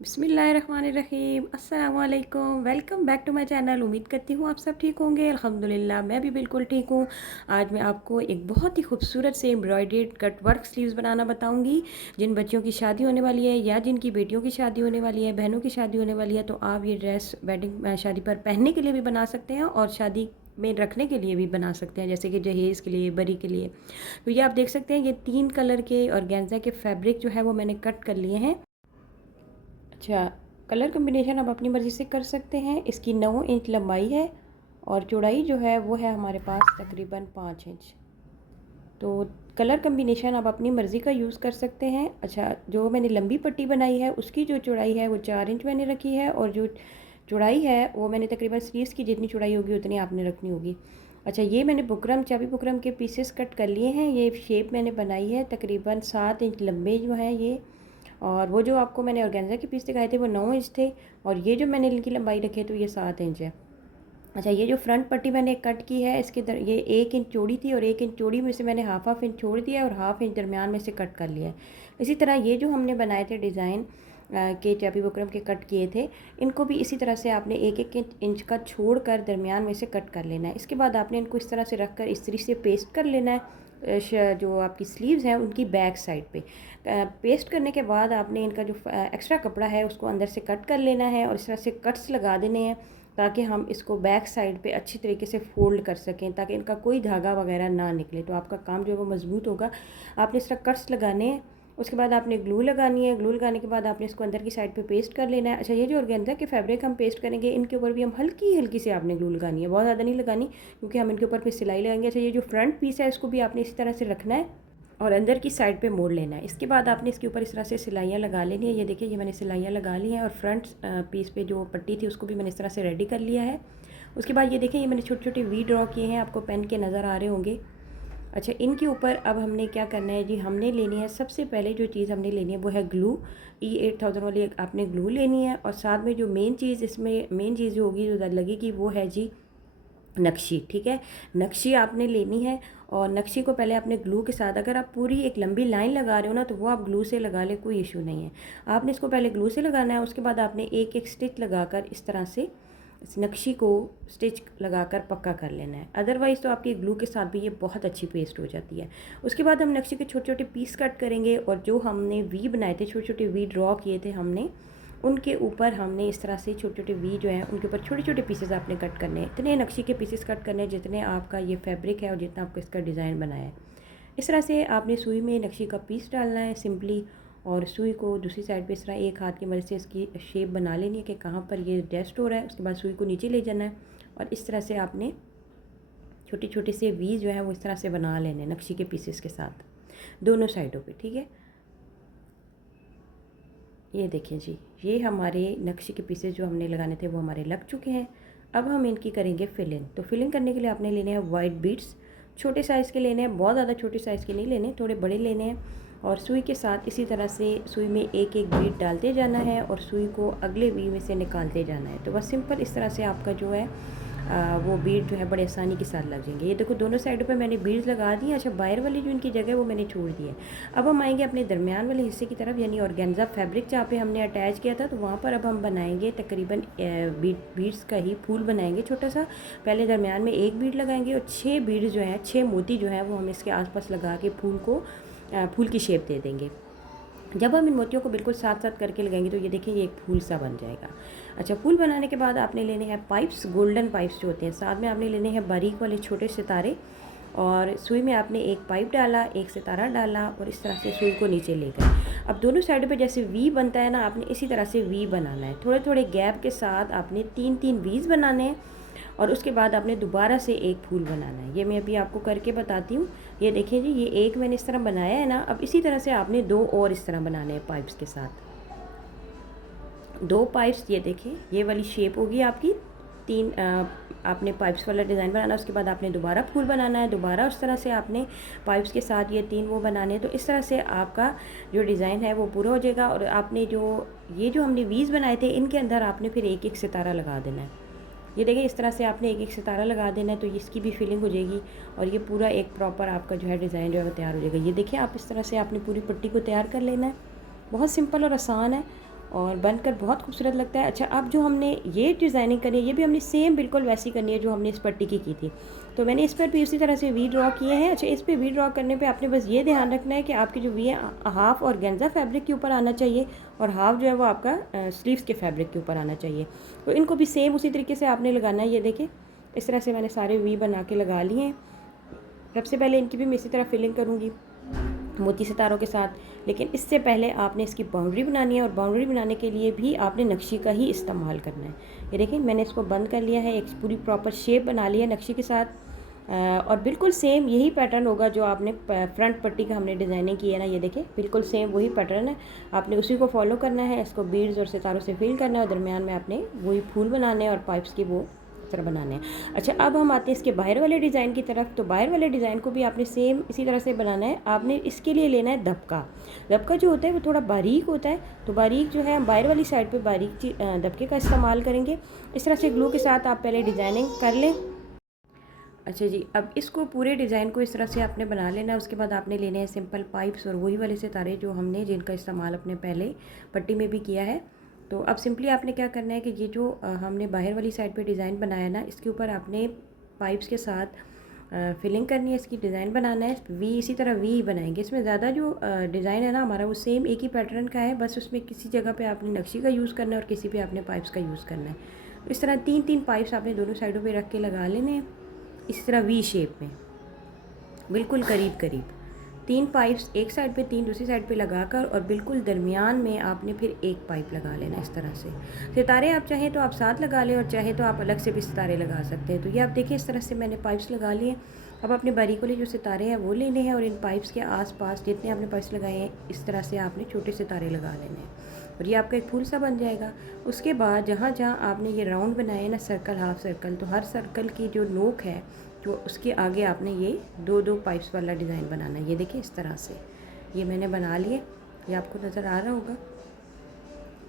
बिस्मिल्लाहिर्रहमानिर्रहीम अस्सलाम वालेकुम। Welcome back to my channel. उम्मीद करती हूँ आप सब ठीक होंगे। अल्हम्दुलिल्लाह मैं भी बिल्कुल ठीक हूँ। आज मैं आपको एक बहुत ही खूबसूरत से एम्ब्रॉयडर्ड कट वर्क स्लीव्स बनाना बताऊँगी। जिन बच्चों की शादी होने वाली है या जिनकी बेटियों की शादी होने वाली है, बहनों की शादी होने वाली है, तो आप ये ड्रेस वेडिंग शादी पर पहनने के लिए भी बना सकते हैं और शादी में रखने के लिए भी बना सकते हैं, जैसे कि जहेज़ के लिए, बरी के लिए। तो ये आप देख सकते हैं, ये 3 कलर के ऑर्गेन्जा के फैब्रिक जो है वो मैंने कट कर लिए हैं। अच्छा, कलर कॉम्बिनेशन आप अपनी मर्ज़ी से कर सकते हैं। इसकी 9 इंच लंबाई है और चौड़ाई जो है वो है हमारे पास तकरीबन 5 इंच। तो कलर कॉम्बिनेशन आप अपनी मर्ज़ी का यूज़ कर सकते हैं। अच्छा, जो मैंने लंबी पट्टी बनाई है उसकी जो चौड़ाई है वो 4 इंच मैंने रखी है और जो चौड़ाई है वो मैंने तकरीबन स्लीव्स की जितनी चौड़ाई होगी उतनी आपने रखनी होगी। अच्छा, ये मैंने बुकरम चाबी बुकरम के पीसेस कट कर लिए हैं। ये शेप मैंने बनाई है, तकरीबन 7 इंच लंबे जो हैं ये। और वो जो आपको मैंने ऑर्गेन्जा के पीस दिखाए थे वो 9 इंच थे और ये जो मैंने इनकी लंबाई रखी है तो ये 7 इंच है। अच्छा, ये जो फ्रंट पट्टी मैंने कट की है इसके ये 1 इंच चौड़ी थी और 1 इंच चौड़ी में से मैंने हाफ इंच छोड़ दिया और हाफ इंच दरमियान में से कट कर लिया है। इसी तरह ये जो हमने बनाए थे डिज़ाइन के चाबी बुकरम के कट किए थे, इनको भी इसी तरह से आपने 1-1 इंच का छोड़ कर दरमियान में से कट कर लेना है। इसके बाद आपने इनको इस तरह से रख कर इस तरीके से पेस्ट कर लेना है। जो आपकी स्लीव्स हैं उनकी बैक साइड पे पेस्ट करने के बाद आपने इनका जो एक्स्ट्रा कपड़ा है उसको अंदर से कट कर लेना है और इस तरह से कट्स लगा देने हैं ताकि हम इसको बैक साइड पे अच्छी तरीके से फोल्ड कर सकें, ताकि इनका कोई धागा वगैरह ना निकले। तो आपका काम जो है वो मज़बूत होगा। आपने इस तरह कट्स लगाने हैं। उसके बाद आपने ग्लू लगानी है। ग्लू लगाने के बाद आपने इसको अंदर की साइड पे पेस्ट कर लेना है। अच्छा, ये जो ऑर्गेन्जा के फैब्रिक हम पेस्ट करेंगे इनके ऊपर भी हम हल्की हल्की से आपने ग्लू लगानी है, बहुत ज़्यादा नहीं लगानी क्योंकि हम इनके ऊपर फिर सिलाई लगाएंगे। अच्छा, ये जो फ्रंट पीस है इसको भी आपने इसी तरह से रखना है और अंदर की साइड पे मोड़ लेना है। इसके बाद आपने इसके ऊपर इस तरह से सिलाइयाँ लगा लेनी है। ये देखिए, ये मैंने सिलाइयाँ लगा ली हैं और फ्रंट पीस पे जो पट्टी थी उसको भी मैंने इस तरह से रेडी कर लिया है। उसके बाद ये देखिए, ये मैंने छोटे छोटे वी ड्रॉ किए हैं, आपको पेन के नज़र आ रहे होंगे। अच्छा, इनके ऊपर अब हमने क्या करना है जी, हमने लेनी है सबसे पहले जो चीज़ हमने लेनी है वो है ग्लू। E8000 वाली आपने ग्लू लेनी है और साथ में जो मेन चीज़ इसमें मेन चीज़ जो होगी जो लगेगी वो है जी नक्शी। ठीक है, नक्शी आपने लेनी है और नक्शी को पहले आपने ग्लू के साथ, अगर आप पूरी एक लंबी लाइन लगा रहे हो ना तो वो आप ग्लू से लगा ले, कोई इशू नहीं है। आपने इसको पहले ग्लू से लगाना है। उसके बाद आपने एक एक स्टिच लगाकर इस तरह से इस नक्शी को स्टिच लगाकर पक्का कर लेना है। अदरवाइज़ तो आपकी ग्लू के साथ भी ये बहुत अच्छी पेस्ट हो जाती है। उसके बाद हम नक्शी के छोटे छोटे पीस कट करेंगे और जो हमने वी बनाए थे, छोटे छोटे वी ड्रॉ किए थे हमने, उनके ऊपर हमने इस तरह से छोटे छोटे वी जो हैं उनके ऊपर छोटे छोटे पीसेस आपने कट करने हैं। इतने नक्शी के पीसेस कट करने हैं जितने आपका ये फैब्रिक है और जितना आपको इसका डिज़ाइन बनाया है। इस तरह से आपने सुई में नक्शी का पीस डालना है सिंपली और सुई को दूसरी साइड पे इस तरह एक हाथ की मदद से इसकी शेप बना लेनी है कि कहाँ पर ये रेस्ट हो रहा है। उसके बाद सुई को नीचे ले जाना है और इस तरह से आपने छोटे छोटे से वी जो है वो इस तरह से बना लेने हैं नक्शी के पीसेस के साथ दोनों साइडों पे। ठीक है, ये देखिए जी, ये हमारे नक्शे के पीसेस जो हमने लगाने थे वो हमारे लग चुके हैं। अब हम इनकी करेंगे फिलिंग। तो फिलिंग करने के लिए आपने लेने हैं वाइट बीड्स, छोटे साइज़ के लेने हैं, बहुत ज़्यादा छोटे साइज़ के नहीं लेने, थोड़े बड़े लेने हैं। और सुई के साथ इसी तरह से सुई में एक एक बीड डालते जाना है और सुई को अगले वी में से निकालते जाना है। तो बस सिंपल इस तरह से आपका जो है वो बीड जो है बड़े आसानी के साथ लग जाएंगे। ये देखो, दोनों साइडों पे मैंने बीड्स लगा दी हैं। अच्छा, बाहर वाली जो इनकी जगह है वो मैंने छोड़ दी है। अब हम आएंगे अपने दरमियान वाले हिस्से की तरफ, यानी ऑर्गेन्जा फैब्रिक जहाँ पे हमने अटैच किया था तो वहाँ पर अब हम बनाएंगे तकरीबन बीड्स का ही फूल बनाएंगे छोटा सा। पहले दरमियान में एक बीड लगाएंगे और 6 बीड जो है, 6 मोती जो है वो हम इसके आसपास लगा के फूल की शेप दे देंगे। जब हम इन मोतियों को बिल्कुल साथ साथ करके लगाएंगे तो ये देखिए, ये एक फूल सा बन जाएगा। अच्छा, फूल बनाने के बाद आपने लेने हैं पाइप्स, गोल्डन पाइप्स जो होते हैं। साथ में आपने लेने हैं बारीक वाले छोटे सितारे और सुई में आपने एक पाइप डाला, एक सितारा डाला और इस तरह से सुई को नीचे ले गए। अब दोनों साइडों पे जैसे वी बनता है ना, आपने इसी तरह से वी बनाना है। थोड़े थोड़े गैप के साथ आपने 3-3 वीज बनाने हैं और उसके बाद आपने दोबारा से एक फूल बनाना है। ये मैं अभी आपको करके बताती हूँ। ये देखिए जी, ये एक मैंने इस तरह बनाया है ना। अब इसी तरह से आपने 2 और इस तरह बनाने हैं पाइप्स के साथ। 2 पाइप्स, ये देखिए, ये वाली शेप होगी आपकी। 3 आपने पाइप्स वाला डिज़ाइन बनाना है। उसके बाद आपने दोबारा फूल बनाना है, दोबारा उस तरह से आपने पाइप्स के साथ ये 3 वो बनाने हैं। तो इस तरह से आपका जो डिज़ाइन है वो पूरा हो जाएगा। और आपने जो हमने वीज़ बनाए थे इनके अंदर आपने फिर एक एक सितारा लगा देना है। ये देखिए, इस तरह से आपने एक एक सितारा लगा देना है तो इसकी भी फिलिंग हो जाएगी और ये पूरा एक प्रॉपर आपका जो है डिज़ाइन जो है वो तैयार हो जाएगा। ये देखिए, आप इस तरह से आपने पूरी पट्टी को तैयार कर लेना है। बहुत सिंपल और आसान है और बनकर बहुत खूबसूरत लगता है। अच्छा, अब जो हमने ये डिज़ाइनिंग करी है ये भी हमने सेम बिल्कुल वैसी करनी है जो हमने इस पट्टी की थी। तो मैंने इस पर भी उसी तरह से वी ड्रॉ किए हैं। अच्छा, इस पे वी ड्रॉ करने पे आपने बस ये ध्यान रखना है कि आपकी जो वी है हाफ़ ऑर्गेन्जा फैब्रिक के ऊपर आना चाहिए और हाफ़ जो है वो आपका स्लीव्स के फैब्रिक के ऊपर आना चाहिए। तो इनको भी सेम उसी तरीके से आपने लगाना है। ये देखिए इस तरह से मैंने सारे वी बना के लगा लिए हैं। सबसे पहले इनकी भी मैं इसी तरह फिलिंग करूँगी मोती सितारों के साथ, लेकिन इससे पहले आपने इसकी बाउंड्री बनानी है और बाउंड्री बनाने के लिए भी आपने नक्शी का ही इस्तेमाल करना है। ये देखिए मैंने इसको बंद कर लिया है, एक पूरी प्रॉपर शेप बना ली है नक्शी के साथ। और बिल्कुल सेम यही पैटर्न होगा जो आपने फ्रंट पट्टी का हमने डिज़ाइनिंग की है ना, ये देखिए बिल्कुल सेम वही पैटर्न है। आपने उसी को फॉलो करना है, इसको बीड्स और सितारों से फिल करना है और दरमियान में आपने वही फूल बनाने हैं और पाइप्स की वो तरह बनाने हैं। अच्छा, अब हम आते हैं इसके बाहर वाले डिज़ाइन की तरफ। तो बाहर वाले डिज़ाइन को भी आपने सेम इसी तरह से बनाना है। आपने इसके लिए लेना है दबका। दबका जो होता है वो थोड़ा बारीक होता है, तो बारीक जो है हम बाहर वाली साइड पे बारीक दबके का इस्तेमाल करेंगे। इस तरह से ग्लू के साथ आप पहले डिज़ाइनिंग कर लें। अच्छा जी, अब इसको पूरे डिज़ाइन को इस तरह से आपने बना लेना है। उसके बाद आपने लेने हैं सिंपल पाइप्स और वही वाले सितारे जो हमने जिनका इस्तेमाल अपने पहले पट्टी में भी किया है। तो अब सिंपली आपने क्या करना है कि ये जो हमने बाहर वाली साइड पे डिज़ाइन बनाया ना, इसके ऊपर आपने पाइप्स के साथ फिलिंग करनी है, इसकी डिज़ाइन बनाना है। वी इसी तरह वी ही बनाएंगे। इसमें ज़्यादा जो डिज़ाइन है ना हमारा वो सेम एक ही पैटर्न का है, बस उसमें किसी जगह पे आपने नक्शी का यूज़ करना है और किसी पे आपने पाइप्स का यूज़ करना है। तो इस तरह 3-3 पाइप्स आपने दोनों साइडों पे रख के लगा लेने हैं इस तरह वी शेप में, बिल्कुल करीब करीब 3 पाइप्स एक साइड पे 3 दूसरी साइड पे लगाकर और बिल्कुल दरमियान में आपने फिर एक पाइप लगा लेना इस तरह से। सितारे आप चाहें तो आप साथ लगा लें और चाहे तो आप अलग से भी सितारे लगा सकते हैं। तो ये आप देखिए इस तरह से मैंने पाइप्स लगा लिए। अब अपने बारीक वाले जो सितारे हैं वो लेने हैं और इन पाइप्स के आसपास जितने आपने पाइप्स लगाए हैं इस तरह से आपने छोटे सितारे लगा लेने हैं और ये आपका एक फूल सा बन जाएगा। उसके बाद जहाँ जहाँ आपने ये राउंड बनाए ना, सर्कल हाफ सर्कल, तो हर सर्कल की जो नोक है जो उसके आगे आपने ये 2-2 पाइप्स वाला डिज़ाइन बनाना है। ये देखिए इस तरह से ये मैंने बना लिए, ये आपको नज़र आ रहा होगा।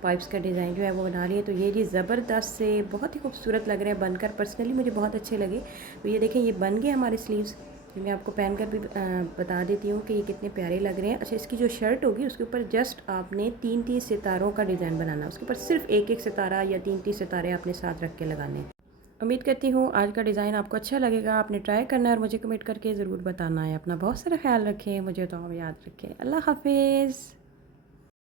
पाइप्स का डिज़ाइन जो है वो बना लिए। तो ये जी ज़बरदस्त से बहुत ही खूबसूरत लग रहे हैं बनकर, पर्सनली मुझे बहुत अच्छे लगे। तो ये देखें ये बन गए हमारे स्लीव्स। तो मैं आपको पहन कर भी बता देती हूँ कि ये कितने प्यारे लग रहे हैं। अच्छा, इसकी जो शर्ट होगी उसके ऊपर जस्ट आपने 3-3 सितारों का डिज़ाइन बनाना, उसके ऊपर सिर्फ एक एक सितारा या 3-3 सितारे आपने साथ रख के लगाने। उम्मीद करती हूँ आज का डिज़ाइन आपको अच्छा लगेगा। आपने ट्राई करना है और मुझे कमेंट करके ज़रूर बताना है। अपना बहुत सारा ख्याल रखें, मुझे तो याद रखें। अल्लाह हाफिज़।